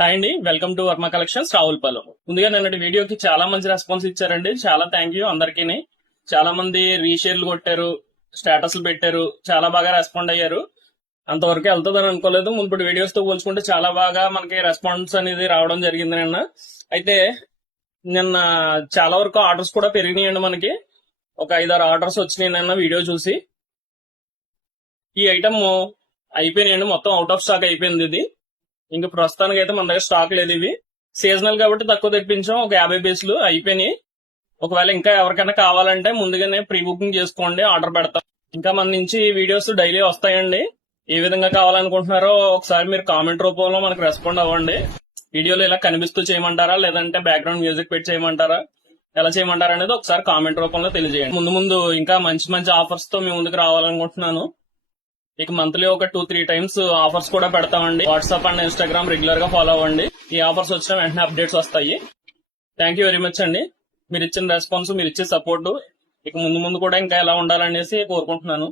Hi అండి, welcome to Varma collections Ravulapalem. ముందుగా నిన్నటి వీడియోకి చాలా మంచి రెస్పాన్స్ ఇచ్చారండి. చాలా థ్యాంక్ యూ అందరికి. చాలా మంది రీషేర్లు కొట్టారు, స్టేటస్లు పెట్టారు, చాలా బాగా రెస్పాండ్ అయ్యారు. అంతవరకు వెళ్తుందని అనుకోలేదు. మునుపటి వీడియోస్ తో పోల్చుకుంటే చాలా బాగా మనకి రెస్పాన్స్ అనేది రావడం జరిగింది నిన్న. అయితే నిన్న చాలా వరకు ఆర్డర్స్ కూడా పెరిగినాయండి. మనకి ఒక 5-6 ఆర్డర్స్ వచ్చినాయి నిన్న వీడియో చూసి. ఈ ఐటమ్ అయిపోయినాయండి, మొత్తం అవుట్ ఆఫ్ స్టాక్ అయిపోయింది. ఇది ఇంకా ప్రస్తుతానికి అయితే మన దగ్గర స్టాక్ లేదు. ఇవి సీజనల్ కాబట్టి తక్కువ తెప్పించాం, ఒక 50 పీసులు అయిపోయినాయి. ఒకవేళ ఇంకా ఎవరికైనా కావాలంటే ముందుగానే ప్రీ బుకింగ్ చేసుకోండి, ఆర్డర్ పెడతాం. ఇంకా మన నుంచి వీడియోస్ డైలీ వస్తాయండి. ఏ విధంగా కావాలనుకుంటున్నారో ఒకసారి మీరు కామెంట్ రూపంలో మనకు రెస్పాండ్ అవ్వండి. వీడియోలో ఇలా కనిపిస్తూ చేయమంటారా, లేదంటే బ్యాక్గ్రౌండ్ మ్యూజిక్ పెట్టి చేయమంటారా, ఎలా చేయమంటారా అనేది ఒకసారి కామెంట్ రూపంలో తెలియజేయండి. ముందు ముందు ఇంకా మంచి మంచి ఆఫర్స్ తో మీ ముందుకు రావాలనుకుంటున్నాను. ఇక మంత్లీ ఒక 2-3 టైమ్స్ ఆఫర్స్ కూడా పెడతామండి. వాట్సాప్ అండ్ ఇన్స్టాగ్రామ్ రెగ్యులర్ గా ఫాలో అవ్వండి. ఈ ఆఫర్స్ వచ్చిన వెంటనే అప్డేట్స్ వస్తాయి. థ్యాంక్ యూ వెరీ మచ్ అండి. మీరు ఇచ్చిన రెస్పాన్స్, మీరు ఇచ్చే సపోర్ట్ ఇక ముందు ముందు కూడా ఇంకా ఎలా ఉండాలనేసి కోరుకుంటున్నాను.